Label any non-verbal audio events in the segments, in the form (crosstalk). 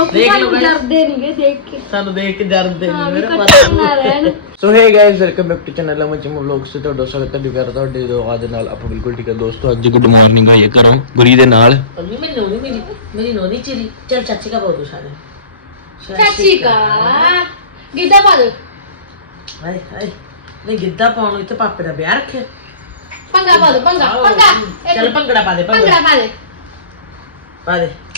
ਲੋਕੀ ਦੇਖ ਲਓ ਸਾਨੂੰ guys। ਡਰਦੇ ਨਹੀਂਗੇ ਦੇਖ ਕੇ। ਸਾਨੂੰ ਦੇਖ ਕੇ ਡਰਦੇ ਹਾਂ ਨੇ ਵੀ ਮੇਰੇ ਇਕੱਠੇ ਨਾ ਰਹਿਣ। So hey guys welcome back to channel Aman Chamu vlog ਸੇ ਤੁਹਾਡਾ ਸਵਾਗਤ ਹੈ ਦੁਬਾਰਾ ਤੁਹਾਡੇ ਦੁਆ ਦੇ ਨਾਲ ਆਪਾਂ ਬਿਲਕੁਲ ਠੀਕ ਹੈ ਦੋਸਤੋ ਅੱਜ ਗੁੱਡ ਮਾਰਨਿੰਗ ਹੋਈ ਹੈ ਘਰੋਂ ਗੁਰੀ ਦੇ ਨਾਲ। ਪੰਨੀ ਮੇਰੀ ਨੋਨੀ ਮੇਰੀ ਮੇਰੀ ਨੋਨੀ ਚਿਰੀ। ਚਲ ਚਾਚੀ ਕਾ ਬੋਲ ਸਾਰੇ ਚਾਚੀ ਕਾ। ਗਿੱਧਾ ਪਾ ਦੋ। ਹਾਏ ਹਾਏ। ਨਹੀਂ ਗਿੱਧਾ ਪਾਉਣ ਨੂੰ ਇੱਥੇ ਪਾਪੇ ਦਾ ਵਿਆਹ ਰੱਖਿਆ। ਪੰਗਾ ਪਾ ਦੋ ਪੰਗਾ ਪੰਗਾ। ਚੱਲ ਭੰਗੜਾ ਪਾ ਦੇ ਭੰਗੜਾ ਪੰਗਾ ਪਾ ਦੇ। ਪਾ ਦੇ। ਐ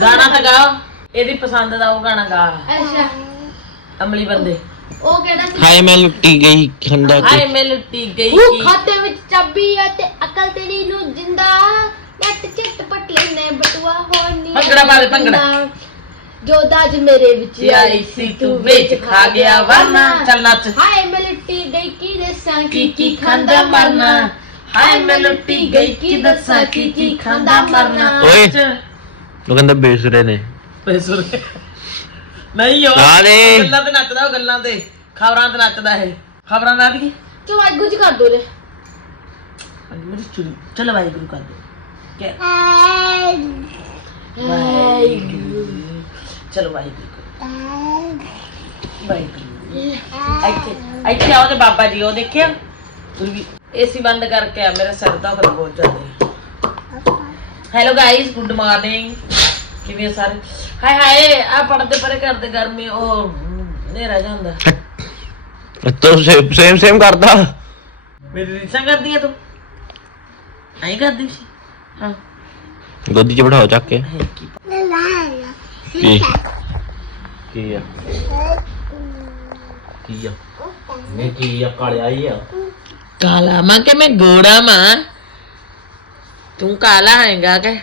ਗਾਣਾ ਤਾਂ ਗਾ। ਇਹਦੀ ਪਸੰਦ ਦਾ ਉਹ ਗਾਣਾ ਗਾ। ਅੱਛਾ। ਅਮਲੀ ਬੰਦੇ। ਉਹ ਕਹਿੰਦਾ ਸੀ? ਹਾਏ ਮੈਂ ਲੁੱਟੀ ਗਈ ਖੰਡਾ ਹਾਏ ਮੈਂ ਲੁੱਟੀ ਗਈ ਉਹ ਕੀ ਖਾਤੇ ਵਿੱਚ ਚਾਬੀ ਆ ਤੇ ਅਕਲ ਤੇਰੀ ਨੂੰ ਜਿੰਦਾ। ਨੱਟ ਚਿੱਟ ਪਟ ਲੈਨੇ ਬਟੂਆ ਹੋਣੀ ਭੰਗੜਾ ਪਾ ਦੇ, ਭੰਗੜਾ। ਜੋ ਦਾਜ ਮੇਰੇ ਵਿੱਚ ਆਈ ਸੀ ਤੂੰ ਵੇਚ ਖਾ ਗਿਆ ਵਰਨਾ ਚੱਲ ਨੱਚ। ਹਾਏ ਮੈਂ ਲੁੱਟੀ ਗਈ ਕੀ ਦੱਸਾਂ ਕੀ ਕੀ ਖਾਂਦਾ ਮਰਨਾ। ਹਾਏ ਮੈਂ ਲੁੱਟੀ ਗਈ ਕੀ ਦੱਸਾਂ ਕੀ ਕੀ ਖਾਂਦਾ ਮਰਨਾ। ਓਏ। ਉਹ ਕਹਿੰਦਾ ਬੇਸੁਰੇ ਨੇ। ਪੈਸੁਰ ਨਹੀਂ ਹੋ ਲਾ ਦੇ। ਗੱਲਾਂ ਤੇ ਨੱਚਦਾ ਉਹ ਗੱਲਾਂ ਤੇ। ਖਬਰਾਂ ਤੇ ਨੱਚਦਾ ਇਹ। ਖਬਰਾਂ ਦੀ ਤੂੰ ਅੱਜ ਗੁੱਜ ਕਰ ਦੋ ਰੇ ਮੇਰੀ ਚੁਰੀ ਚਲ ਵਾਹਿਗੁਰੂ ਕਰ ਦੇ। ਕਿ ਚਲ ਵਾਹਿਗੁਰੂ ਕਰ ਵਾਹਿਗੁਰੂ। ਇੱਥੇ ਇੱਥੇ ਆਓ ਤੇ ਬਾਬਾ ਜੀ ਉਹ ਦੇਖਿਆ? ਏਸੀ ਬੰਦ ਕਰਕੇ ਆ ਮੇਰਾ ਸਿਰ ਦਾ ਬਹੁਤ ਜ਼ਿਆਦਾ। ਹੈਲੋ ਗਾਇਸ ਗੁੱਡ ਮਾਰਨਿੰਗ ਕਿਵੇਂ ਹੋ ਸਾਰੇ? ਹਾਏ ਹਾਏ ਆ ਪੜਦੇ ਪਰੇ ਕਰਦੇ ਗਰਮੀ ਉਹ ਨੇਰਾ ਜਾਂਦਾ ਤੋ ਸੇਮ ਸੇਮ ਕਰਦਾ? ਮੇਰੀ ਰੀਸਾਂ ਕਰਦੀ ਆ ਤੂੰ? ਐਂ ਕਰਦੀ ਸੀ? ਹਾਂ। ਗੋਦੀ 'ਚ ਬਿਠਾਓ ਚੱਕ ਕੇ। ਹੈ ਕੀ ਕੀ? ਕੀ? ਆ? ਕੀ ਆ? ਮੈਂ ਕੀ ਆ? ਕਾਲਿਆ ਹੀ ਆ। ਕਾਲਾ ਮਾਂ ਕਿ ਮੈਂ ਗੋੜਾ ਮਾਂ? ਤੂੰ ਕਾਲਾ ਹੈਗਾ ਕਿ?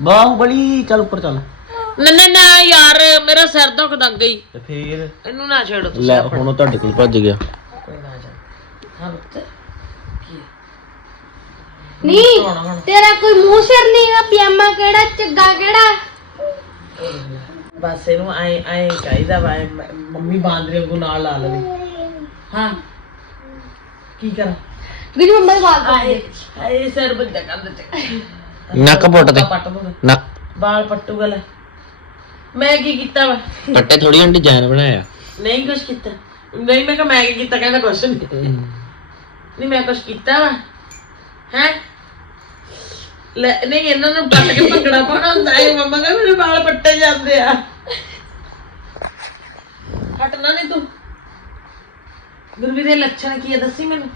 ਬਾਹੁਬਲੀ ਚੱਲ ਉੱਪਰ ਚੱਲ। ਨਾ ਨਾ ਨਾ ਯਾਰ ਮੇਰਾ ਸਿਰ ਦੁਖਦਾ ਗਈ। ਤੇ ਫੇਰ? ਇਹਨੂੰ ਨਾ ਛੇੜੋ ਤੁਸੀਂ ਲੈ ਹੁਣ ਉਹ ਤੁਹਾਡੇ ਕੋਲ ਭੱਜ ਗਿਆ। ਕੋਈ ਨਾ ਜਾ। ਹਾਂ ਬੱਤੇ ਨਹੀਂ ਤੇਰਾ ਕੋਈ ਮੂੰਹ ਸਿਰ ਨਹੀਂ ਹੈਗਾ ਪਜਾਮਾ ਕਿਹੜਾ ਚੱਗਾ ਕਿਹੜਾ? ਬਸ ਇਹਨੂੰ ਐ ਐ ਚਾਹੀਦਾ ਵਾ ਐਂ ਮ- ਮੰਮੀ ਬਾਂਦਰੇ ਵਾਂਗੂ ਨਾਲ ਲਾ ਲਵੇ। ਹਾਂ। ਕੀ ਕਰਾਂ? ਗੁੱਜ ਮੰਮਾ ਦੀ ਬਾਤ ਆਏ ਆਏ ਸਿਰ ਬੱਜਾ ਕਰ ਦਿੱਤੇ। ਨੱਕ ਪੁੱਟ ਦੇ। ਪੱਟ ਦੂੰਗਾ ਨੱਕ। ਬਾਲ ਪੱਟੂਗਾ ਲੈ। ਮੈਂ ਕੀ ਕੀਤਾ ਵਾ? ਕੱਟੇ ਥੋੜੀ ਜਿਹੀ ਡਿਜ਼ਾਈਨ ਬਣਾਇਆ। ਨਹੀਂ ਕੁਛ ਕੀਤਾ। ਨਹੀਂ ਮੈਂ ਕਿਹਾ ਮੈਂ ਕੀ ਕੀਤਾ ਕਹਿੰਦਾ ਕੁਛ ਨਹੀਂ ਨਹੀਂ ਮੈਂ ਕੁਛ ਕੀਤਾ ਵਾ। ਹੈ? ਲੈ ਨਹੀਂ ਇਹਨਾਂ ਨੂੰ ਪੱਟ ਕੇ ਭੰਗੜਾ ਪਾਉਣਾ ਹੁੰਦਾ ਹੈ। ਮੰਮਾ ਕਹਿੰਦੇ ਮੇਰੇ ਵਾਲ ਪੱਟੇ ਜਾਂਦੇ ਆ। ਹਟਣਾ ਨਹੀਂ ਤੂੰ। ਗੁਰਵੀਰ ਦੇ ਲੱਛਣ ਕੀ ਹੈ ਦੱਸੀ ਮੈਨੂੰ।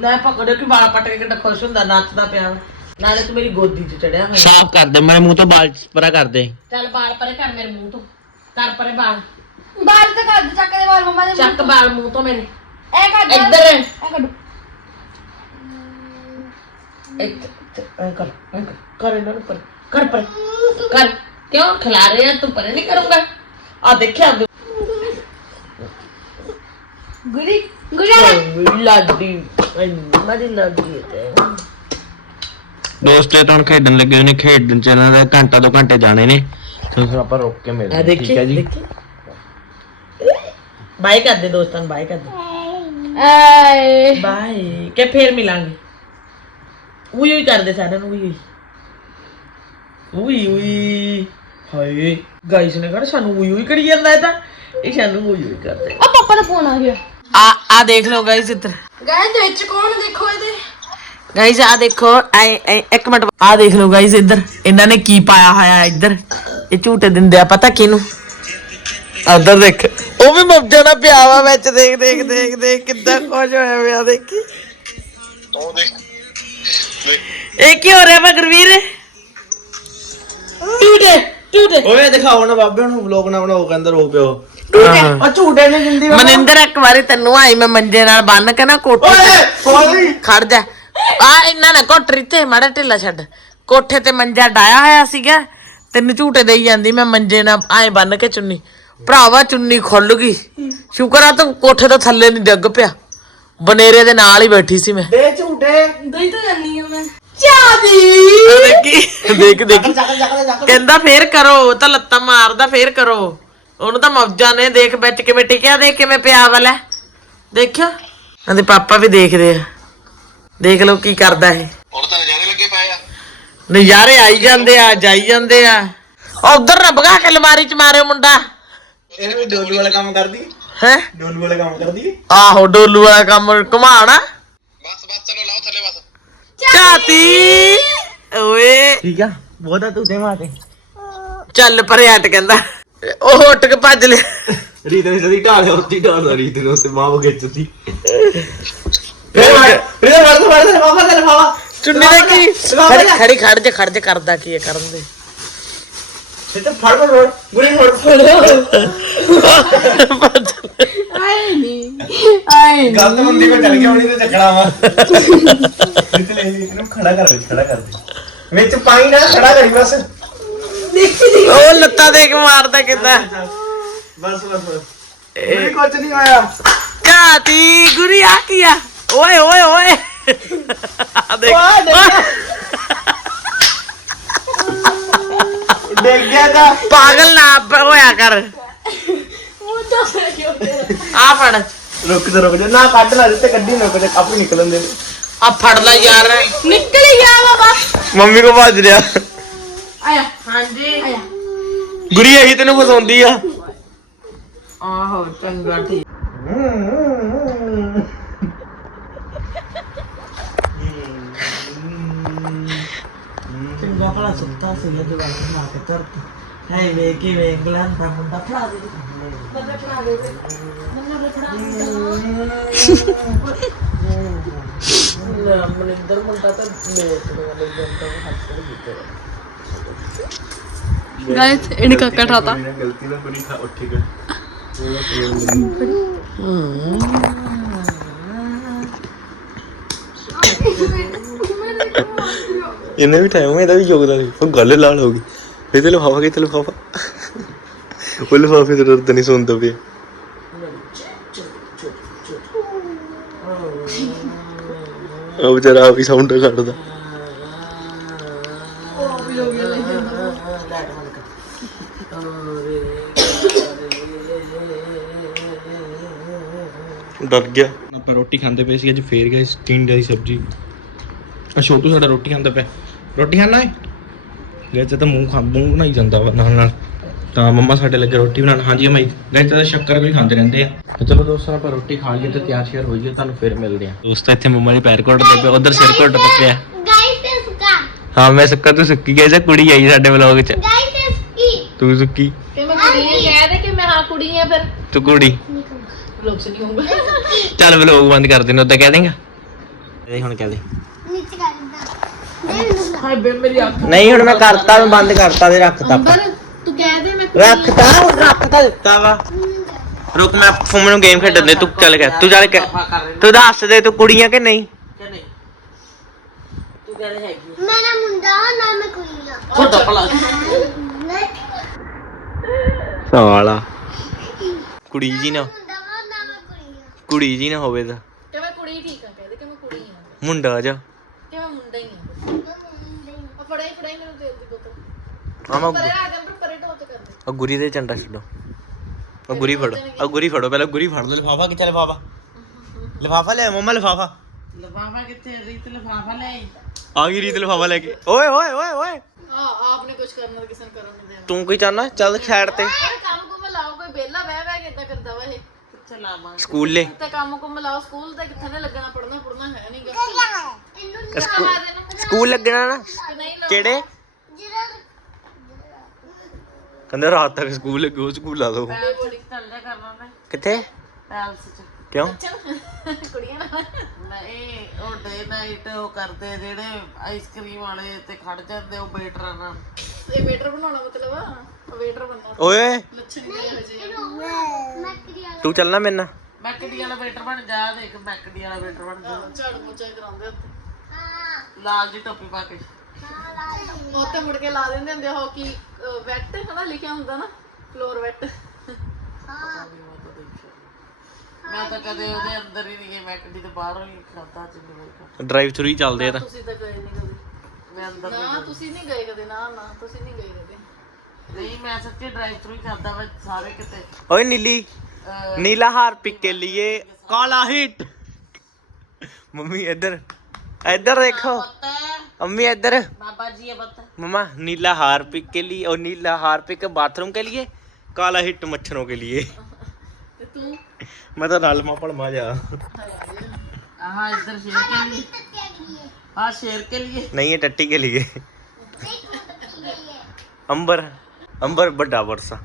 ਲੈ ਪਕੜੋ ਕਿ ਵਾਲ ਪੱਟ ਕੇ ਕਿੰਨਾ ਖੁਸ਼ ਹੁੰਦਾ ਨੱਚਦਾ ਪਿਆ ਵਾ। ਨਾਲੇ ਤੂੰ ਮੇਰੀ ਗੋਦੀ 'ਚ ਚੜਿਆ ਹੋਇਆ। ਸਾਫ਼ ਕਰ ਦੇ ਮੇਰੇ ਮੂੰਹ ਤੋਂ ਬਾਲ ਪਰਾ ਕਰ ਦੇ। ਚੱਲ ਵਾਲ ਪਰੇ ਕਰ ਮੇਰੇ ਮੂੰਹ ਤੋਂ। ਕਰ ਪਰੇ ਵਾਲ। ਬਾਲ ਤੇ ਕੱਢ ਚੱਕ ਦੇ ਵਾਲ ਮੰਮਾ ਦੇ ਚੱਕ ਵਾਲ ਮੂੰਹ ਤੋਂ ਮੇਰੇ। ਐ ਕੱਢ ਇੱਧਰ। ਐ ਕੱਢ। ਇੱਥੇ ਐ ਕਰ ਐ ਕਰ ਕਰ ਇਹਨਾਂ ਨੂੰ ਪਰ। ਕਰ ਪਰ। ਕਰ। ਕਿਉਂ? ਖਿਲਾ ਰਹੇ ਆ ਤੂੰ ਪਰੇ ਨਹੀਂ ਕਰੂੰਗਾ। ਆ ਦੇਖਿਆ ਤੂੰ ਗੁਰੀ ਗੁਰੀ ਲਾਡੀ ਮਰੀ ਲਾਡੀ ਤੇ ਦੋਸਤੇ ਤਾਂ ਹੁਣ ਖੇਡਣ ਲੱਗੇ ਨੇ ਖੇਡਣ ਚੱਲਣਾ ਦਾ ਘੰਟਾ ਦੋ ਘੰਟੇ ਜਾਣੇ ਨੇ। ਤੇ ਫਿਰ ਆਪਾਂ ਰੁਕ ਕੇ ਆ ਮਿਲਦੇ ਹਾਂ, ਦੇਖੀ ਠੀਕ ਹੈ ਜੀ। ਦੇਖੀ। ਬਾਈ ਕਰਦੇ ਦੋਸਤਾਂ ਨੂੰ ਬਾਈ ਕਰਦੇ ਐ ਬਾਈ ਕਿ ਫੇਰ ਮਿਲਾਂਗੇ? ਉਈ ਉਈ ਕਰਦੇ ਸਾਰਿਆਂ ਨੂੰ ਉਈ ਉਈ ਉਈ ਉਈ ਹਾਏ ਗਾਇਸ ਨੇ ਕਹਿੰਦਾ ਸਾਨੂੰ ਉਈ ਉਈ ਕਰੀ ਜਾਂਦਾ ਇਹ ਤਾਂ। ਇਹ ਸਾਨੂੰ ਉਈ ਉਈ ਕਰਦੇ। ਆ ਪਾਪਾ ਦਾ ਫੋਨ ਆ ਗਿਆ। ਆ ਆ ਦੇਖ ਲਓ ਗਾਇਸ ਇੱਧਰ। ਗਾਇਸ ਵਿੱਚ ਕੌਣ ਦੇਖੋ ਇਹਦੇ? ਗਾਇਸ ਆ ਦੇਖੋ ਐ ਇੱਕ ਮਿੰਟ ਆ ਦੇਖ ਲਓ ਗਾਇਸ ਇੱਧਰ। ਇਹਨਾਂ ਨੇ ਕੀ ਪਾਇਆ ਹੋਇਆ ਇੱਧਰ? ਇਹ ਝੂਟੇ ਦਿੰਦੇ ਆ ਪਤਾ ਕਿਹਨੂੰ? ਇੱਧਰ ਦੇਖ। ਉਹ ਵੀ ਮੱਜਾ ਨਾ ਪਿਆ ਵਾ ਵਿੱਚ ਦੇਖ ਦੇਖ ਦੇਖ ਦੇਖ ਕਿੱਦਾਂ ਖੁਸ਼ ਹੋਇਆ ਹੋਇਆ ਦੇਖੀ। ਇਹ ਕੀ ਹੋ ਰਿਹਾ ਵਾ ਗੁਰਵੀਰ ਝੂਟੇ ਝੂਟੇ। ਓਏ ਦਿਖਾਓ ਨਾ ਬਾਬੇ ਨੂੰ ਵਲੌਗ ਨਾ ਬਣਾਓ ਕਹਿੰਦਾ ਰੋ ਪਿਓ। ਉਹ ਝੂਟੇ ਨੇ ਜਿੰਦੀ ਮਨਿੰਦਰ ਇੱਕ ਵਾਰੀ ਤੈਨੂੰ ਆਈ ਮੈਂ ਮੰਜੇ ਨਾਲ ਬੰਨ ਕੇ ਨਾ ਕੋਠੇ ਤੇ। ਖੜ ਜਾ। ਆ ਇੰਨਾ ਨਾ ਕੋਟਰੀ ਤੇ ਮਾੜਾ ਢਿੱਲਾ ਛੱਡ। ਕੋਠੇ ਤੇ ਮੰਜਾ ਡਾਇਆ ਹੋਇਆ ਸੀਗਾ। ਤੈਨੂੰ ਝੂਟੇ ਦੇਈ ਜਾਂਦੀ ਮੈਂ ਮੰਜੇ ਨਾਲ ਐ ਬੰਨ ਕੇ ਚੁੰਨੀ। ਭਰਾਵਾ ਚੁੰਨੀ ਖੁੱਲ ਗਈ। ਸ਼ੁਕਰ ਆ ਤੂੰ ਕੋਠੇ ਤੋਂ ਥੱਲੇ ਨਹੀਂ ਡਿੱਗ ਪਿਆ। ਬਨੇਰੇ ਦੇ ਨਾਲ ਹੀ ਬੈਠੀ ਸੀ ਮੈਂ। ਦੇ ਝੂਟੇ ਦਈ ਤਾਂ ਜਾਨੀ ਆ ਮੈਂ। ਦੇਖੀ ਦੇਖ ਦੇਖ। ਕਹਿੰਦਾ ਫੇਰ ਕਰੋ ਉਹ ਤਾਂ ਲੱਤਾਂ ਮਾਰਦਾ ਫੇਰ ਕਰੋ। ਉਹਨੂੰ ਤਾਂ ਮੌਜਾਂ ਨੇ ਦੇਖ ਵਿੱਚ ਕਿਵੇਂ ਟਿਕਿਆ ਦੇਖ ਕਿਵੇਂ ਪਿਆ ਵਾਲਾ ਦੇਖਿਓ। ਇਹਦੇ ਪਾਪਾ ਵੀ ਦੇਖਦੇ ਆ। ਦੇਖ ਲਓ ਕੀ ਕਰਦਾ ਇਹ। ਹੁਣ ਤਾਂ ਜਾਣੇ ਲੱਗੇ ਪਏ ਆ। ਨਜ਼ਾਰੇ ਆਈ ਜਾਂਦੇ ਆ ਜਾਈ ਜਾਂਦੇ ਆ। ਉਧਰ ਨਾ ਭਗਾ ਕੇ ਅਲਮਾਰੀ ਚ ਮਾਰਿਓ ਮੁੰਡਾ। ਇਹ ਵੀ ਡੋਲੂ ਵਾਲਾ ਕੰਮ ਕਰਦੀ ਹੈ? ਡੋਲੂ ਵਾਲਾ ਕੰਮ ਕਰਦੀ ਆਹੋ ਡੋਲੂ ਵਾਲਾ ਕੰਮ ਘੁਮਾਣਾ ਬਸ ਬਸ ਚਲੋ ਲਾਓ ਥੱਲੇ ਬਸ। ਚਾਤੀ ਓਏ। ਠੀਕ ਆ ਬਹੁਤਾ ਤੂੰ ਤੇ। ਮਾਤੇ ਚੱਲ ਪਰੇ ਹਟ ਕਹਿੰਦਾ। ਉਹ ਉੱਟ ਕੇ ਭੱਜ ਲਿਆ। ਰੀਤ ਨੇ ਜਦੀ ਢਾਲੇ ਉੱਤੀ ਢਾਲਦਾ ਰੀਤ ਨੇ ਉਸੇ ਮਾਂ ਵਰਦ ਵਰਦ ਚੁੰਨੀ ਦੇ ਕੀ ਖੜੀ ਖੜੀ ਖੜ ਜਾ ਖੜ ਜਾ ਕਰਦਾ ਕੀ ਹੈ ਕਰਨ ਦੇ। ਤੇ ਫੜ ਫੜ ਗੁਰੀ ਫੜ। ਫੜ ਆਏ ਨਹੀਂ ਆਏ ਗਲਤ ਬੰਦੀ ਕੋ ਚੱਲ ਗਿਆ ਹੁਣੀ ਤੇ ਚੱਕਣਾ ਵਾ। ਰੀਤ ਲੈ ਇਹਨੂੰ ਖੜਾ ਕਰ ਵਿੱਚ ਖੜਾ ਕਰ ਦੇ। ਵਿੱਚ ਪਾਈ ਨਾ ਖੜਾ ਕਰੀ ਬਸ। ਉਹ ਲੱਤਾਂ ਦੇ ਕੇ ਮਾਰਦਾ ਕਿੱਦਾਂ? ਬਸ ਬਸ ਬਸ। ਇਹ ਕੁਝ ਨਹੀਂ ਹੋਇਆ ਚਾਤੀ ਗੁਰੀ ਆ ਕੀ ਆ? ਓਏ ਓਏ ਓਏ। ਆ ਦੇਖ। ਡਿੱਗ ਗਿਆ ਤਾਂ। ਪਾਗਲ ਨਾ ਹੋਇਆ ਕਰ। ਉਹ ਤਾਂ ਕਿਉਂ ਆ ਫੜ। ਰੁਕ ਜਾ ਰੁਕ ਜਾ। ਨਾ ਕੱਢ ਲੈ ਤੇ ਕੱਢੀ ਨਾ ਕੁਝ ਆਪੇ ਨਿਕਲਣ ਦੇ। ਆ ਫੜ ਲੈ ਯਾਰ। ਨਿਕਲ ਗਿਆ ਬਾਬਾ ਮੰਮੀ ਕੋ ਭੱਜ ਰਿਹਾ। ਆਇਆ। ਹਾਂਜੀ। ਗੁਰੀ ਇਹੀ ਤੈਨੂੰ ਫਸਾਉਂਦੀ ਆ। ਆਹੋ ਚੰਗਾ ਠੀਕ। ਚੰਗਾ ਭਲਾ ਸੁੱਤਾ ਸੀ ਲੱਗ ਵਾਲਾ ਨਾ ਕੇ ਤੁਰ ਹੈ ਵੇ ਕਿਵੇਂ ਇੰਗਲੈਂਡ ਦਾ ਮੁੰਡਾ ਫੜਾ ਦੇ। ਮਨਿੰਦਰ ਮੁੰਡਾ ਤਾਂ ਲੋਕ ਵਾਲੇ ਜੰਟਾ ਹੱਥ ਦਿੱਤੇ। गाइस इनका कटा था ਗਲਤੀ ਨਾਲ ਗੁਰੀ ਖਾ ਉੱਠੇਗਾ ਇਹਨੇ ਵੀ ਟਾਈਮ ਇਹਦਾ ਵੀ ਯੋਗਦਾਨ ਸੀ ਉਹ ਗੱਲ ਲਾਲ ਹੋ ਗਈ ਇਹ ਤੇ ਲਫਾਫਾ ਕਿਤੇ ਲਫਾਫਾ ਉਹ ਲਫਾਫੇ ਤੇ ਦਰਦ ਨਹੀਂ ਸੁਣਦਾ ਪਿਆ ਉਹ ਵਿਚਾਰਾ ਆਪ ਹੀ ਸਾਊਂਡ ਕੱਢਦਾ ਡਰ ਗਿਆ। ਆਪਾਂ ਰੋਟੀ ਖਾਂਦੇ ਪਏ ਸੀ ਅੱਜ ਫੇਰ ਗਏ ਟਿੰਡੇ ਦੀ ਸਬਜ਼ੀ। ਅਸ਼ੋਤੂ ਸਾਡਾ ਰੋਟੀ ਖਾਂਦਾ ਪਿਆ। ਰੋਟੀ ਖਾਣਾ ਹੈ ਗਏ ਤਾਂ ਮੂੰਹ ਖਾ ਮੂੰਹ ਬਣਾਈ ਜਾਂਦਾ ਵਾ ਨਾਲ ਤਾਂ ਮੰਮਾ ਸਾਡੇ ਲੱਗੇ ਰੋਟੀ ਬਣਾਉਣ। ਹਾਂਜੀ ਅਮਾਈ ਗਾਇਸ ਤਾਂ ਸ਼ੱਕਰ ਵੀ ਖਾਂਦੇ ਰਹਿੰਦੇ ਆ। ਚਲੋ ਦੋਸਤਾਂ ਆਪਾਂ ਰੋਟੀ ਖਾ ਲਈਏ ਤੇ ਤਿਆਰ ਸ਼ਿਆਰ ਹੋਈਏ ਤੁਹਾਨੂੰ ਫੇਰ ਮਿਲਦੇ ਆ। ਦੋਸਤਾਂ ਇੱਥੇ ਮੰਮਾ ਨੇ ਪੈਰ ਘੁੱਟਦੇ ਪਏ ਉਧਰ ਸਿਰ ਘੁੱਟਦੇ ਪਿਆ ਗਾਇਸ ਤੇ ਸੁੱਕਾ। ਹਾਂ ਮੈਂ ਸੁੱਕਾ ਤੂੰ ਸੁੱਕੀ ਗਈ ਜਾਂ ਕੁੜੀ ਆਈ ਸਾਡੇ ਵਲੌਗ 'ਚ? ਗਾਇਸ ਤੇ ਸੁੱਕੀ। ਤੂੰ ਸੁੱਕੀ? ਤੇ ਮੈਂ ਕੁੜੀ ਕਹਿ ਕਿ ਮੈਂ ਹਾਂ ਕੁੜੀ ਆ ਫਿਰ। ਤੂੰ ਕੁੜੀ? ਸੇ ਨਹੀਂ ਹੋਊਗਾ। ਚੱਲ ਵਲੌਗ ਬੰਦ ਕਰ ਦੇਣਾ ਉਦਾਂ ਕਹਿ ਦੇਂਗਾ। ਇਹ ਹੁਣ ਕਹਿ ਦੇ। ਨੀਚੇ ਕਰ ਦਿੰਦਾ। ਹਾਏ ਬੇ ਮੇਰੀ ਅੱਖ ਨਹੀਂ ਹੁਣ ਮੈਂ ਕਰਤਾ ਮੈਂ ਬੰਦ ਕਰਤਾ ਤੇ ਰੱਖਤਾ ਅੰਬਰ ਤੂੰ ਕਹਿ ਦੇ ਮੈਂ ਰੱਖਤਾ ਹੁਣ ਰੱਖਤਾ ਦਿੱਤਾ ਵਾ। ਰੁਕ ਮੈਂ ਫੋਨ ਨੂੰ ਗੇਮ ਖੇਡਣ ਦੇ ਤੂੰ ਚੱਲ ਗਿਆ ਤੂੰ ਚੱਲ ਗਿਆ ਤੂੰ ਦੱਸ ਦੇ ਤੂੰ ਕੁੜੀਆਂ ਕਿ ਨਹੀਂ? ਕਿ ਨਹੀਂ? ਤੂੰ ਕਹਿੰਦੇ ਹੈਗੀ ਮੈਂ ਨਾ ਮੁੰਡਾ ਨਾ ਮੈਂ ਕੁੜੀ ਸਾਲਾ। ਜੀ ਨਾ। ਕੁੜੀ ਜੀ ਨਾ ਹੋਵੇ ਤਾਂ। ਕਿ ਮੈਂ ਕੁੜੀ ਠੀਕ ਆ ਕਹਿ ਦੇ ਕਿ ਮੈਂ ਕੁੜੀ ਆ। ਮੁੰਡਾ ਜਾ। ਕਿ ਮੈਂ ਮੁੰਡਾ ਹੀ ਆ। ਆ ਫੜਾਈ ਫੜਾਈ ਮੈਨੂੰ ਤੇਲ ਦੀ ਬੋਤਲ। ਆਮਾ ਪਰੇ ਆ ਪਰੇ ਢੋਚ ਕਰ ਦੇ। ਆ ਗੁਰੀ ਦੇ ਚੰਡਾ ਛੱਡੋ। ਆ ਗੁਰੀ ਫੜੋ। ਆ ਗੁਰੀ ਫੜੋ ਪਹਿਲਾਂ ਗੁਰੀ ਫੜ ਲਓ ਲਿਫਾਫਾ ਕਿੱਥੇ ਲਿਫਾਫਾ? ਲਿਫਾਫਾ ਲੈ ਮਮਾ ਲਿਫਾਫਾ। ਲਫਾਫਾ ਕਿੱਥੇ ਰੀਤ ਲਫਾਫਾ ਲੈ ਆਈ। ਆ ਗਈ ਰੀਤ ਲਿਫਾਫਾ ਲੈ ਕੇ। ਓਏ ਓਏ ਓਏ ਓਏ। ਆ ਆਪਨੇ ਕੁਝ ਕਰਨਾ ਤਾਂ ਕਿਸੇ ਨੂੰ ਕਰਨ ਨਹੀਂ ਦੇਣਾ। ਤੂੰ ਕੀ ਚਾਹਨਾ? ਚੱਲ ਸਾਈਡ ਤੇ। ਕੰਮ ਕੁਮ ਲਾਓ ਕੋਈ ਬੇਲਾ ਬਹਿ ਬਹਿ ਕੇ ਇਦਾਂ ਕਰਦਾ ਵਾ ਇਹ ਕਿੱਥੇ ਲਾਵਾਂ ਸਕੂਲੇ? ਤੇ ਕੰਮ ਕੁਮ ਲਾਓ ਸਕੂਲ ਤੇ ਕਿੱਥੇ ਨੇ ਲੱਗਣਾ ਪੜਨਾ ਪੜਨਾ ਹੈ ਨਹੀਂਗਾ ਇਹਨੂੰ ਸਕੂ- ਸਕੂਲ ਲੱਗਣਾ ਨਾ? ਨਹੀਂ ਕਿਹੜੇ? ਕਹਿੰਦੇ ਰਾਤ ਤੱਕ ਸਕੂਲ ਲੱਗੋ ਸਕੂਲ ਲਾ ਦੋ। ਪੈਲਸ ਚ ਚੱਲਦਾ ਕਰਨਾ ਨੇ ਕਿੱਥੇ? ਪੈਲਸ ਚ। ਕਿਉਂ? ਕੁੜੀਆਂ ਨਾਲ। ਨਹੀਂ ਉਹ ਡੇ ਨਾਈਟ ਉਹ ਕਰਦੇ ਜਿਹੜੇ ਆਈਸਕ੍ਰੀਮ ਵਾਲੇ ਤੇ ਖੜ ਜਾਂਦੇ ਉਹ ਵੇਟਰਾਂ ਨਾਲ। ਇਹ ਵੇਟਰ ਬਣਾਉਣਾ ਮਤਲਬ? ਆ ਵੇਟਰ ਬਣਨਾ। ਓਏ। ਲੱਛਣ ਤੂੰ ਚੱਲਣਾ ਮੇਰੇ ਨਾਲ। ਮੈਕਡੀ ਵਾਲਾ ਵੇਟਰ ਬਣ ਜਾ ਦੇਖ ਮੈਕਡੀ ਵਾਲਾ ਵੇਟਰ ਬਣ ਜਾ। ਝਾੜੂ ਪੋਚਾ ਹੀ ਕਰਾਉਂਦੇ ਉੱਥੇ। ਲਾਲ ਦੀ ਟੋਪੀ ਪਾ ਕੇ। ਉੱਤੇ ਮੁੜ ਕੇ ਲਾ ਦਿੰਦੇ ਹੁੰਦੇ ਹੋ ਕਿ ਵੈਟ ਹਨਾ ਲਿਖਿਆ ਹੁੰਦਾ ਨਾ? Floor wet. ਮੈਂ ਤਾਂ ਕਦੇ ਉਹਦੇ ਅੰਦਰ ਹੀ ਨਹੀਂ ਗਈ ਮੈਕਡੀ ਦੇ ਬਾਹਰੋਂ ਹੀ ਖਾਦਾ ਜਿੰਨੀ ਵਾਰ। ਡਰਾਈਵ ਥਰੂ ਹੀ ਚੱਲਦੇ ਆ ਤਾਂ। ਤੁਸੀਂ ਤਾਂ ਗਏ ਨਹੀਂ ਕਦੇ। ਮੈਂ ਅੰਦਰ ਨਾ ਤੁਸੀਂ ਨਹੀਂ ਗਏ ਕਦੇ ਨਾ ਨਾ ਤੁਸੀਂ ਨਹੀਂ ਗਏ ਕਦੇ ਨਹੀਂ ਮੈਂ ਸੱਚੀ ਡਰਾਈਵ ਥਰੂ ਹੀ ਖਾਦਾ ਵਾ ਸਾਰੇ ਕਿਤੇ ਓਏ ਨੀਲੀ ਅਹ, नीला हार पिक के लिए काला हिट मम्मी इधर इधर देखो ਪਤਾ ਹੈ, अम्मी इधर ਬਾਬਾ ਜੀ चाहिए पता मम्मा नीला हारपिक के लिए और नीला हारपिक बाथरूम के लिए काला हिट मच्छरों के लिए तो तू मैं तो लालमा पड़मा जा हाँ इधर शेर के लिए हाँ शेर के लिए नहीं है टट्टी के लिए ਅੰਬਰ ਅੰਬਰ ਵੱਡਾ ਵਰਸਾ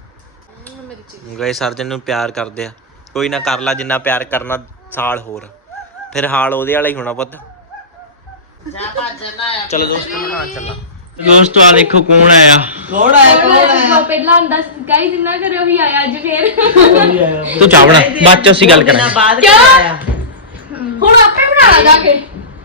ਗਏ ਸਰਜਨ ਨੂੰ ਪਿਆਰ ਕਰਦੇ ਆ ਕੋਈ ਨਾ ਕਰ ਲਾ ਜਿੰਨਾ ਪਿਆਰ ਕਰਨਾ ਸਾਲ ਹੋਰ ਫਿਰ ਹਾਲ ਉਹਦੇ ਵਾਲਾ ਹੀ ਹੋਣਾ ਪੁੱਤ जा भाज जाना है ਚਲੋ ਦੋਸਤੋ ਬਣਾ ਚੱਲਾਂ ਦੋਸਤੋ ਆ ਦੇਖੋ ਕੌਣ ਆਇਆ ਕੌਣ ਆਇਆ ਕੌਣ ਆਇਆ ਪਹਿਲਾਂ ਹੁੰਦਾ ਗਾਈ ਜਿੰਨਾ ਕਰੇ ਉਹੀ ਆਇਆ ਅੱਜ ਫੇਰ ਕੋਈ ਆਇਆ ਤੂੰ ਚਾਹ ਬਣਾ ਬਾਅਦ ਚ ਅਸੀਂ ਗੱਲ ਕਰਾਂਗੇ ਬਾਅਦ ਕਿਆ? ਕਿਉਂ ਆਇਆ ਹੁਣ ਆਪੇ ਬਣਾ ਲਾ ਜਾ ਕੇ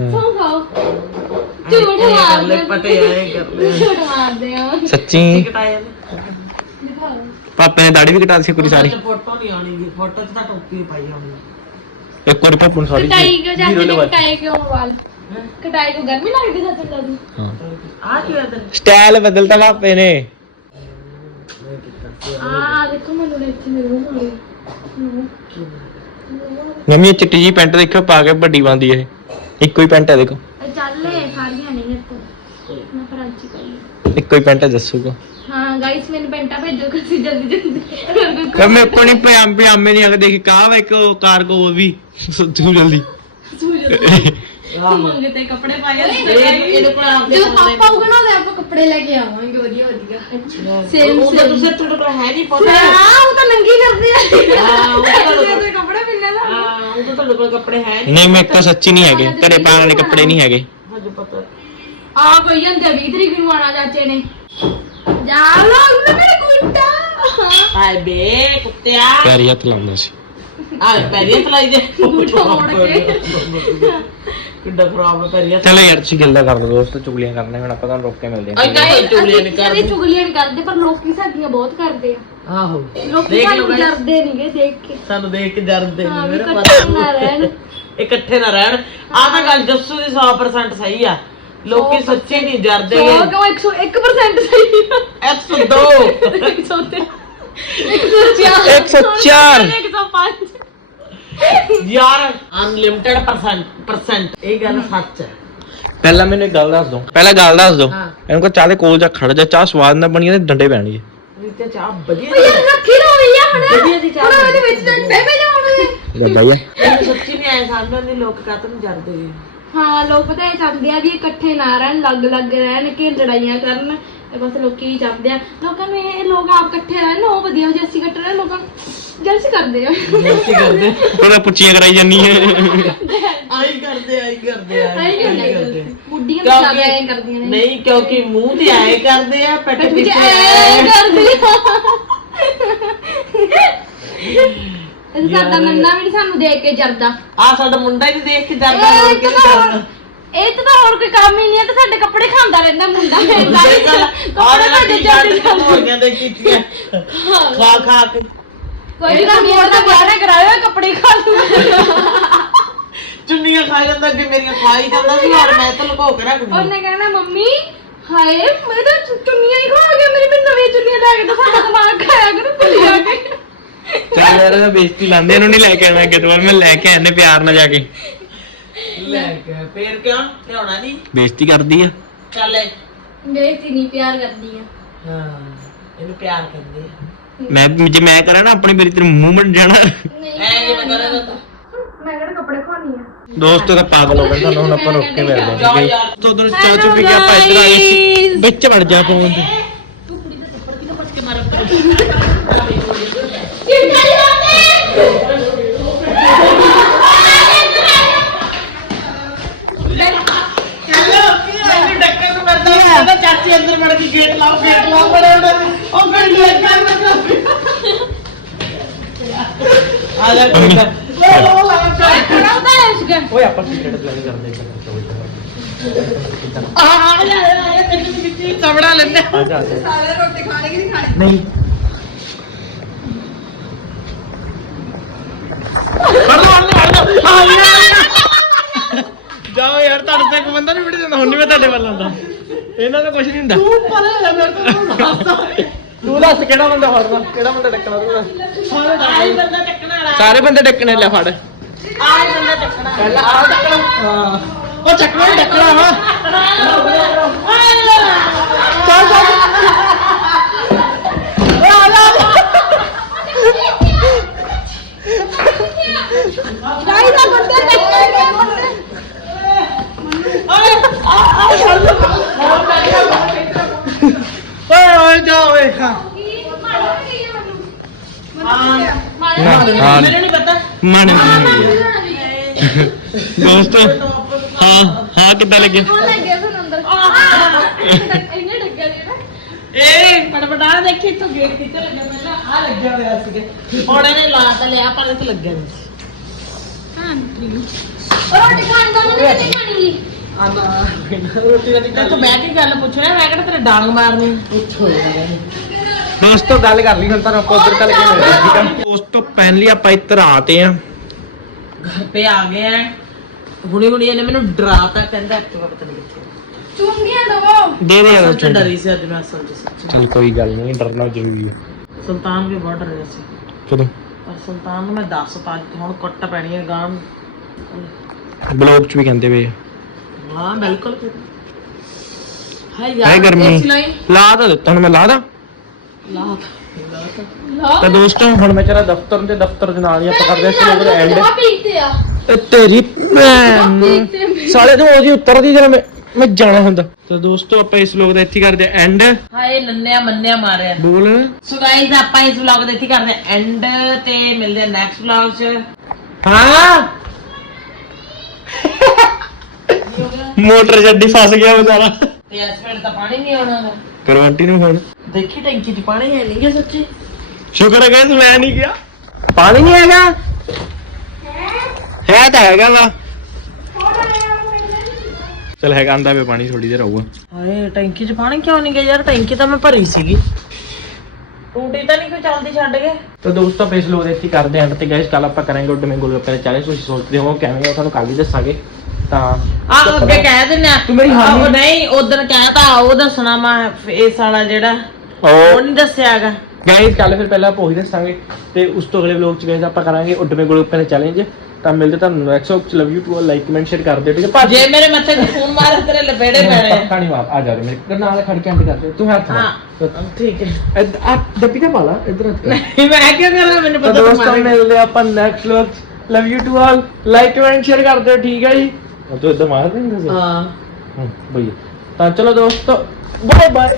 ਸੌਂ ਖਾਓ ਝੂਠ ਕਰ ਮਾਰਦੇ ਲੈ ਪਟੇ ਆਏ ਕਰ ਲੈ ਝੂਠ ਮਾਰਦੇ ਆ ਸੱਚੀ? ਕਟਾਇਆ ਦਿਖਾਓ ਪਾਪੇ ਨੇ ਦਾੜੀ ਵੀ ਕਟਾ ਸੀ ਕੁੜੀ ਸਾਰੀ। ਫੋਟੋ ਨਹੀਂ ਆਣੀ ਗੀ ਫੋਟੋ 'ਚ ਤਾਂ ਟੋਪੀ ਪਾਈ ਹੋਣੀ ਇੱਕ ਵਾਰੀ ਪਾਪੂ ਨੂੰ ਸਾਰੀ ਕਟਾਈ ਕਿਉਂ ਜਾਂਦੇ ਨੇ? ਕਟਾਈ ਕਿਉਂ ਵਾਲ? ਕਟਾਈ ਕੋ ਗਰਮੀ ਲੱਗਦੀ ਜਾਂ ਤੈਨੂੰ? ਲੱਗਦੀ ਹਾਂ। ਆ ਕੀ ਹੋਇਆ ਤੇ ਸਟਾਈਲ ਬਦਲਤਾ ਪਾਪੇ ਨੇ। ਆ ਦੇਖੋ ਮੈਨੂੰ ਇੱਥੇ ਮੇਰੇ ਮੂੰਹ ਮਾਰੇ ਮੰਮੀ ਇਹ ਚਿੱਟੀ ਜੀ ਪੈਂਟ ਦੇਖੋ ਪਾ ਕੇ ਵੱਡੀ ਬੰਦੀ ਇਹ। ਇੱਕੋ ਹੀ ਪੈਂਟ ਹੈ ਦੇਖੋ। ਚੱਲੇ ਸਾਰੀਆਂ ਨਹੀਂ ਇੱਥੇ ਮੈਂ ਫਰਾਂਚੀ ਪਾਈ ਇੱਕੋ ਹੀ ਪੈਂਟ ਹੈ ਦੱਸੂਗਾ। ਹਾਂ ਗਾਇਸ ਮੈਨੂੰ ਪੈਂਟਾ ਭੇਜੋ kasi ਜਲਦੀ ਜਲਦੀ। ਕਹ ਮੈਂ ਕੋਣੀ ਪਜਾਮੇ ਪਜਾਮੇ ਨਹੀਂ ਆ ਕੇ ਦੇਖੀ ਕਾਹ ਇੱਕ ਕਾਰਗੋ ਉਹ ਵੀ। ਤੂੰ ਜਲਦੀ। ਮੰਗੇ ਤੇ ਕੱਪੜੇ ਪਾਏ ਇਹਦੇ ਕੋਲ ਆਪਦੇ ਜਦੋਂ ਪਾਪਾ ਨਾ ਉਹਦੇ ਆਪਾਂ ਕੱਪੜੇ ਲੈ ਕੇ ਆਵਾਂਗੇ। ਵਧੀਆ ਵਧੀਆ। ਸੇਮ ਉਹ ਤਾਂ ਤੁਸੀਂ ਤੁਹਾਡੇ ਕੋਲ ਹੈ ਨਹੀਂ ਪਤਾ। ਹਾਂ ਉਹ ਤਾਂ ਨੰਗੀ ਕਰਦੇ ਆ। ਹਾਂ ਉਹ ਤਾਂ ਤੁਹਾਡੇ ਕੋਲ- ਤੇ ਕੱਪੜੇ ਮਿਲਨੇ ਦਾ। ਹਾਂ ਉਹ ਤਾਂ ਤੁਹਾਡੇ ਕੋਲ ਕੱਪੜੇ ਹੈ ਨਹੀਂ ਨਹੀਂ ਮੇਰੇ ਕੋਲ ਸੱਚੀ ਨਹੀਂ ਹੈਗੇ। ਤੇਰੇ ਪਾਣ ਵਾਲੇ ਕੱਪੜੇ ਨਹੀਂ ਹੈਗੇ। ਹਜੇ ਪਤਾ। ਆ ਕੋਈ ਜਾਂਦੇ 20 ਤਰੀਕ ਨੂੰ ਆਣਾ ਚਾਚੇ ਨੇ। ਜਾ ਲੋ ਮੇਰੇ ਕੁੰਡਾ। ਹਾਏ ਬੇ ਕੁੱਤਿਆ। ਪੈਰੀ ਹੱਥ ਲਾਉਂਦਾ ਸੀ। ਆ ਪੈਰੀਆਂ ਤਲਾਈ ਦੇ। ਬੂਠਾ ਮੋੜ ਕੇ। ਕਿੱਡਾ ਖਰਾਬ ਹੈ ਪੈਰੀਆਂ ਚਲੋ ਯਾਰ ਤੁਸੀਂ ਗੱਲਾਂ ਕਰ ਲਓ ਦੋਸਤ ਚੁਗਲੀਆਂ ਕਰਨੇ ਹੁਣ ਆਪਾਂ ਤੁਹਾਨੂੰ ਰੋਕ ਕੇ ਮਿਲਦੇ ਹਾਂ। ਅੱਜ ਕੱਲ੍ਹ ਚੁਗਲੀਆਂ ਨਹੀਂ ਕਦੇ ਕਰਦੇ। ਚੁਗਲੀਆਂ ਨਹੀਂ ਕਰਦੇ ਪਰ ਲੋਕੀ ਸਾਡੀਆਂ ਬਹੁਤ ਕਰਦੇ ਆ। ਆਹੋ। ਲੋਕੀ ਦੇਖ ਲਓ ਸਾਨੂੰ guys, ਡਰਦੇ ਨਹੀਂਗੇ ਦੇਖ ਕੇ। ਸਾਨੂੰ ਦੇਖ ਕੇ ਡਰਦੇ ਹਾਂ ਨੇ ਵੀ ਮੇਰੇ ਇਕੱਠੇ ਨਾ ਰਹਿਣ। ਇਕੱਠੇ ਨਾ ਰਹਿਣ। ਆ ਤਾਂ ਗੱਲ ਜੱਸੂ ਦੀ 100% ਸਹੀ ਆ। ਲੋਕੀ ਸੱਚੇ ਨਹੀਂ ਡਰਦੇ ਸੌ ਕਿਉਂ? 101% ਸਹੀ ਆ। 102 103 104 104 105 ਯਾਰ ਅਨਲਿਮਿਟਿਡ ਪਰਸੈਂਟ ਪਰਸੈਂਟ ਇਹ ਗੱਲ ਸੱਚ ਹੈ। ਪਹਿਲਾਂ ਮੈਨੂੰ ਇੱਕ ਗੱਲ ਦੱਸ ਦੋ ਪਹਿਲਾਂ ਗੱਲ ਦੱਸ ਦੋ ਹਾਂ। ਇਹਨੂੰ ਕੋ ਚਾਹ ਦੇ ਕੋਲ ਜਾ ਖੜ ਜਾ ਚਾਹ ਸਵਾਦ ਨਾ ਬਣੀ ਤੇ ਡੰਡੇ ਪੈਣਗੇ। ਇਹ ਤੇ ਚਾਹ ਵਧੀਆ ਯਾਰ ਰੱਖੀ ਨਾ ਹੋਈ ਆ ਹੁਣ। ਵਧੀਆ ਦੀ ਚਾਹ ਹੁਣ ਇਹਦੇ ਵਿੱਚ ਤਾਂ ਬਹਿ ਬਹਿ ਜਾ ਹੁਣ ਲੈ ਬਾਈ ਮੈਨੂੰ ਸੱਚੀ ਨਹੀਂ ਆਇਆ ਨਹੀਂ ਲੋਕ ਕਾਤੋਂ ਨਹੀਂ ਡਰਦੇ ਜੀ ਹਾਂ ਲੋਕ ਪਤਾ ਇਹ ਚਾਹੁੰਦੇ ਆ ਵੀ ਇਕੱਠੇ ਨਾ ਰਹਿਣ ਲੱਗ ਲੱਗ ਰਹਿਣ ਕਿ ਲੜਾਈਆਂ ਕਰਨ। ਤੇ ਬਸ ਲੋਕੀ ਚਾਹੁੰਦੇ ਆ। ਲੋਕਾਂ ਨੂੰ ਇਹ ਲੋਕ ਆਪ ਇਕੱਠੇ ਰਹਿਣ ਉਹ ਵਧੀਆ ਜੇ ਅਸੀਂ ਇਕੱਠੇ ਰਹਿਣ ਲੋਕਾਂ ਜਲਸ ਕਰਦੇ ਆ। ਕਰਦੇ ਉਹਦਾ ਪੁੱਛੀਆਂ ਕਰਾਈ ਜਾਨੀ ਹੈ ਆਈ ਕਰਦੇ ਆਈ ਕਰਦੇ ਆਈ ਆਈ ਕਰਦੇ। ਕਰਦੇ ਬੁੱਢੀਆਂ ਤਾਂ ਜ਼ਿਆਦਾ ਐਂ ਕਰਦੀਆਂ ਨੇ। ਨਹੀਂ ਕਿਉਂਕਿ ਮੂੰਹ ਤੇ ਆਏ ਕਰਦੇ ਆ ਪਿੱਠ ਪਿੱਛੇ ਐਂ ਇਹ ਸਾਡਾ ਮੰਨਾ ਵੀ ਨੀ ਸਾਨੂੰ ਦੇਖ ਕੇ ਜਰਦਾ। ਆ ਸਾਡਾ ਮੁੰਡਾ ਨੀ ਦੇਖ ਕੇ ਹੋਰ ਇਹ ਤਾਂ ਹੋਰ- ਤਾਂ ਕੋਈ ਕੰਮ ਹੀ ਨਹੀਂ ਹੈ ਤਾਂ ਸਾਡੇ ਕੱਪੜੇ ਖਾਂਦਾ ਰਹਿੰਦਾ ਮੁੰਡਾ। (laughs) ਕੱਪੜੇ ਜਲਦੀ ਦੀਆਂ ਮੋਰੀਆਂ ਦੇ ਕੀਤੀਆਂ। ਖਾ ਖਾ ਕੇ। ਕੋਈ ਵੀ ਕੰਮ ਹੋਰ ਦਾ ਵਿਆਹ ਨਾ ਕਰਾਇਓ ਕੱਪੜੇ ਖਾ ਲੂ। (laughs) ਚੁੰਨੀਆਂ ਖਾ ਜਾਂਦਾ ਕਿ ਮੇਰੀਆਂ ਖਾ ਹੀ ਜਾਂਦਾ ਸੀ ਔਰ ਮੈਂ ਤਾਂ ਲੁਕੋ ਕੇ ਰੱਖਦੀ ਉਹਨੇ ਕਹਿਣਾ ਮੰਮੀ ਹਾਏ ਮੇਰੇ ਤਾਂ ਚੁ- ਚੁੰਨੀਆਂ ਹੀ ਖਾ ਗਿਆ ਮੇਰੀ ਮੈਨੂੰ ਨਵੀਆਂ ਚੁੰਨੀਆਂ ਲੈ ਕੇ ਤਾਂ ਸਾਡਾ ਦਿਮਾਗ ਖਾਇਆ ਕਰੂ ਭੁੱਲ ਜਾ ਕੇ। ਚੱਲ ਯਾਰ ਇਹਦਾ ਬੇਇੱਜ਼ਤੀ ਲਾਂਦੇ ਇਹਨੂੰ ਨਹੀਂ ਲੈ ਕੇ ਆਉਣਾ ਕਿਤੇ ਵਾਰ ਮੈਂ ਲੈ ਕੇ ਆਨੇ ਪਿਆਰ ਨਾਲ ਜਾ ਕੇ। ਲੈ ਕੇ ਫੇਰ ਕਿਉਂ? ਲਿਆਉਣਾ ਨਹੀਂ ਬੇਇੱਜ਼ਤੀ ਕਰਦੀ ਆ। ਚੱਲ ਇਹ। ਬੇਇੱਜ਼ਤੀ ਨਹੀਂ ਪਿਆਰ ਕਰਦੀ ਆ। ਹਾਂ ਇਹਨੂੰ ਪਿਆਰ ਕਹਿੰਦੇ ਆ। ਮੈਂ ਜੇ ਮੈਂ ਕਰਾਂ ਨਾ ਆਪਣੀ ਮੇਰੀ ਤੇਰੇ ਬਣ ਜਾਣਾ। ਨਹੀਂ ਐ ਕਿਵੇਂ ਕਰੇਗਾ ਤੂੰ। ਮੈਂ ਕਿਹੜਾ ਕੱਪੜੇ ਖਾਣੀ ਆ? ਦੋਸਤ ਤਾਂ ਪਾਗਲ ਹੋ ਗਏ ਹੁਣ ਆਪਾਂ ਰੋਕ ਕੇ ਮਿਲਦੇ ਜਾ। ਹਾਂ ਯਾਰ ਤੋਂ ਉਧਰ ਚਾਹ ਚੁ ਪੀ ਕੇ ਆਪਾਂ ਇੱਧਰ ਆ ਗਏ ਸੀ। ਵਿੱਚ ਵੜ ਜਾ ਫੋਨ ਤੇ ਮੈਨੂੰ ਨੂੰ ਕਰਦਾ ਕਹਿੰਦਾ ਚਾਚੀ ਅੰਦਰ ਵੜ ਕੇ ਗੇਟ ਲਾਓ ਗੇਟ ਲਾਓ ਬੜੇ ਉਹ ਫਿਰ ਲੈ ਕੇ ਆ ਜਾ ਕੋਈ ਨਾ। ਲੋ ਲੋ ਲਾ ਖੜਾ ਹੁੰਦਾ ਹੈ ਇਸ ਓਏ ਆਪਾਂ ਸਿਗਰਟ ਪਲਾਨ ਕਰਦੇ ਆ ਆ ਜਾ ਚਮੜਾ ਲੈਂਦੇ ਸਾਰੇ ਰੋਟੀ ਖਾਣੀ ਕਿ ਨਹੀਂ ਖਾਣੀ? ਨਹੀਂ। ਜਾਓ ਯਾਰ ਤੁਹਾਡੇ ਤੇ ਇੱਕ ਬੰਦਾ ਨਹੀਂ ਵਿੜ ਜਾਂਦਾ ਹੁਣ ਨਹੀਂ ਮੈਂ ਤੁਹਾਡੇ ਵੱਲ ਆਉਂਦਾ। ਇਹਨਾਂ ਦਾ ਕੁਝ ਨਹੀਂ ਹੁੰਦਾ। ਤੂੰ ਪਰੇ ਮੇਰੇ ਤੋਂ ਤੂੰ ਦੱਸ ਕਿਹੜਾ ਬੰਦਾ ਫੜਨਾ ਕਿਹੜਾ ਬੰਦਾ ਟੱਕਣਾ ਤੂੰ ਦੱਸ। ਆਈ ਬੰਦਾ ਟੱਕਣ ਵਾਲਾ। ਸਾਰੇ ਬੰਦੇ ਟੱਕਣੇ ਲੈ ਫੜ। ਆਈ ਬੰਦਾ ਟੱਕਣਾ ਪਹਿਲਾਂ ਆ ਟੱਕਣਾ ਹਾਂ। ਉਹ ਚੱਕਣਾ ਹੀ ਟੱਕਣਾ ਵਾ ਚੱਲ ਚੱਲ। ਗਾਈ ਦਾ ਬੰਦੇ ਟੱਕਰੇ ਗਏ ਬੰਦੇ ਓਏ ਓਏ ਜਾ ਓਏ ਹਾਂ ਹਾਂ ਮੈਨੂੰ ਨਹੀਂ ਪਤਾ ਮਾਣੇ ਦੋਸਤ ਹਾਂ ਹਾਂ ਕਿੱਦਾਂ ਲੱਗਿਆ ਲੱਗੇ ਪਟਪਟਾ ਦੇਖੀ ਤੂੰ ਗੇਟ ਕਿੱਥੇ ਲੱਗਾ ਪਹਿਲਾਂ ਆ ਲੱਗਿਆ ਹੋਇਆ ਸੀਗਾ ਹੁਣ ਇਹਨੇ ਲਾ ਤਾਂ ਲਿਆ ਪਰ ਇਹ ਲੱਗਿਆ ਨਹੀਂ ਰੋਟੀ ਖਾਣ ਦਾ ਮੈਨੂੰ ਨਹੀਂ ਖਾਣੀ ਰੋਟੀ ਦਾ ਟਿੱਕਾ ਤੂੰ ਬਹਿ ਕੇ ਗੱਲ ਪੁੱਛਣਾ ਮੈਂ ਕਿਹੜਾ ਤੇਰੇ ਡਾਂਗ ਮਾਰਨੀ। ਦੋਸਤੋ ਗੱਲ ਕਰ ਲਈ ਹੁਣ ਤਾਂ ਆਪਾਂ ਉਧਰ ਤੱਕ ਗਏ ਠੀਕ ਆ? ਦੋਸਤੋ ਪਹਿਲੀ ਆਪਾਂ ਇੱਧਰ ਆਤੇ ਆ ਘਰ ਤੇ ਆ ਗਏ ਆ। ਹੁਣੇ ਹੁਣੇ ਇਹਨੇ ਮੈਨੂੰ ਡਰਾਤਾ ਕਹਿੰਦਾ ਐਕਟਿਵਾ ਪਤਾ ਨਹੀਂ ਕਿੱਥੇ। ਚੁੰਗੀਆਂ ਦਵੋ। ਦੇ ਦੇ ਆ ਚੰਡਾ ਡਰੀ ਸੀ ਅੱਜ ਮੈਂ ਅਸਲ ਚ ਸੱਚੀ। ਚਲ ਕੋਈ ਗੱਲ ਨਹੀਂ ਡਰਨਾ ਜ਼ਰੂਰੀ ਹੈ ਸੁਲਤਾਨ ਵੀ ਬਹੁਤ ਡਰਿਆ ਸੀ। ਕਦੋਂ? ਪਰ ਸੁਲਤਾਨ ਨੂੰ ਮੈਂ ਦੱਸ ਤਾ ਅੱਜ ਹੁਣ ਕੁੱਟ ਪੈਣੀ ਹੈ ਗਾਂ ਨੂੰ। ਬਲੌਗ ਚ ਵੀ ਕਹਿੰਦੇ ਵੇ ਹਾਂ ਬਿਲਕੁਲ। ਹਾਏ ਹੈ ਯਾਰ ਗਰਮੀ। ਇਸ ਲਈ। ਲਾ ਤਾਂ ਦਿੱਤਾ ਹੁਣ ਮੈਂ ਲਾ ਦਾਂ ਲਾ ਤਾਂ। ਦੋਸਤੋ ਹੁਣ ਮੈਂ ਚਲਾ ਦਫ਼ਤਰ ਦੇ ਦਫ਼ਤਰ ਦੇ ਨਾਲ ਹੀ ਆਪਾਂ ਕਰਦੇ ਇਸ ਲੋਕ ਦਾ ਐਂਡ ਤੇਰੀ ਭੈਣ ਸਾਲੇ ਤੂੰ ਉਹਦੀ ਉੱਤਰਦੀ ਜਦੋਂ ਮੈਂ ਮੈਂ ਜਾਣਾ ਹੁੰਦਾ। ਤਾਂ ਦੋਸਤੋ ਆਪਾਂ ਇਸ ਲੋਕ ਦਾ ਇੱਥੇ ਕਰਦੇ ਐਂਡ ਹਾਏ ਨੰਨਿਆ ਮੰਨਿਆ ਮਾਰਿਆ। ਬੋਲ। ਸੋ ਗਾਇਜ਼ ਆਪਾਂ ਇਸ ਵਲੌਗ ਦੇ ਇੱਥੇ ਕਰਦੇ ਐਂਡ ਤੇ ਮਿਲਦੇ ਆ ਨੈਕਸਟ ਵਲੌਗ 'ਚ। ਹਾਂ। ਮੋਟਰ ਜੱਡੀ ਫਸ ਗਿਆ ਵਿਚਾਰਾ। ਤੇ ਵੇਲੇ ਤਾਂ ਪਾਣੀ ਨਹੀਂ ਆਉਣਾ ਗਾ। ਕਰੋ ਆਂਟੀ ਨੂੰ ਫੋਨ ਦੇਖੀ ਟੈਂਕੀ 'ਚ ਪਾਣੀ ਹੈ ਨਹੀਂ ਗਾ ਸੱਚੀ। ਸ਼ੁਕਰ ਹੈ ਗਾਇਸ ਮੈਂ ਨਹੀਂ ਗਿਆ। ਪਾਣੀ ਨਹੀਂ ਹੈਗਾ? ਹੈ ਤਾਂ ਹੈਗਾ ਵਾ। ਚਲ ਹੈਗਾ ਆਂਦਾ ਵੇ ਪਾਣੀ ਥੋੜੀ ਦੇਰ ਆਊਗਾ। ਹਾਏ ਟੈਂਕੀ 'ਚ ਪਾਣੀ ਕਿਉਂ ਨਹੀਂ ਗਿਆ? ਯਾਰ ਟੈਂਕੀ ਤਾਂ ਮੈਂ ਭਰੀ ਸੀਗੀ। ਟੂਟੀ ਤਾਂ ਨਹੀਂ ਕੋਈ ਚੱਲਦੀ ਛੱਡ ਕੇ। ਤਾਂ ਦੋਸਤੋ ਆਪਾਂ ਇਸ ਲੋਕ ਦੇ ਇੱਥੇ ਕਰਦੇ ਹਾਂ ਤੇ ਗਾਇਸ ਕੱਲ ਆਪਾਂ ਕਰਾਂਗੇ ਉੱਡ ਮੈਂਗੋ ਗੱਪੇ ਦਾ ਚੈਲੰਜ ਤੁਸੀਂ ਸੋਚਦੇ ਹੋ ਕਿਵੇਂ ਤੁਹਾਨੂੰ ਕੱਲ ਹੀ ਦੱਸਾਂਗੇ। ਤਾਂ ਆ ਅੱਗੇ ਕਹਿ ਦਿੰਨੇ ਤੂੰ ਮੇਰੀ ਹਾਮੀ- ਆਹੋ, ਨਹੀਂ ਉਦੋਂ ਕਹਿਤਾ ਉਹ ਦੱਸਣਾ ਮੈਂ ਫੇਸ ਵਾਲਾ ਜਿਹੜਾ ਉਹ ਉਹ ਨਹੀਂ ਦੱਸਿਆਗਾ। ਗਾਇਸ ਕੱਲ ਫਿਰ ਪਹਿਲਾਂ ਆਪਾਂ ਉਹੀ ਦੱਸਾਂਗੇ ਤੇ ਉਸ ਤੋਂ ਅਗਲੇ ਵਲੌਗ ਚ ਗਾਇਸ ਆਪਾਂ ਕਰਾਂਗੇ ਉੱਡ ਮੈਂਗੋ ਗੱਪੇ ਦਾ ਚੈਲੰਜ ਤਾਂ ਮਿਲਦੇ ਤੁਹਾਨੂੰ ਨੈਕਸਟ ਵਲੌਗ ਚ love you too like comment share ਕਰ ਦਿਓ ਠੀਕ ਹੈ? ਭਾਜੀ ਜੇ ਮੇਰੇ ਮੱਥੇ ਤੇ ਫੋਨ ਮਾਰੇ ਤੇਰੇ ਲਪੇੜੇ ਪੈਣੇ ਆ। ਪੱਕਾ ਨਹੀਂ ਮਾਰ ਆ ਜਾ ਮੇਰੇ ਨਾਲ ਖੜ ਕੇ ਐਂਡ ਕਰ ਦੇ ਤੂੰ ਹੱਥ ਹਾਂ ਠੀਕ ਹੈ। ਆ ਡੱਬੀ ਤੇ ਪਾਲਾ ਇਧਰ ਹੱਥ ਕਰ। ਮੈਂ ਕਿਉਂ ਕਰਾਂ ਮੈਨੂੰ ਤਾਂ ਪਤਾ ਦੋਸਤੋ। ਮਿਲਦੇ ਆਪਾਂ next vlog love you to all like comment share ਕਰ ਦਿਓ ਠੀਕ ਹੈ ਜੀ? ਤੂੰ ਇਦਾਂ ਮਾਰ ਦੇ ਨਹੀਂ ਹਾਂ। ਹੂੰ ਬਈ ਤਾਂ ਚਲੋ ਦੋਸਤੋ ਬਾਏ ਬਾਏ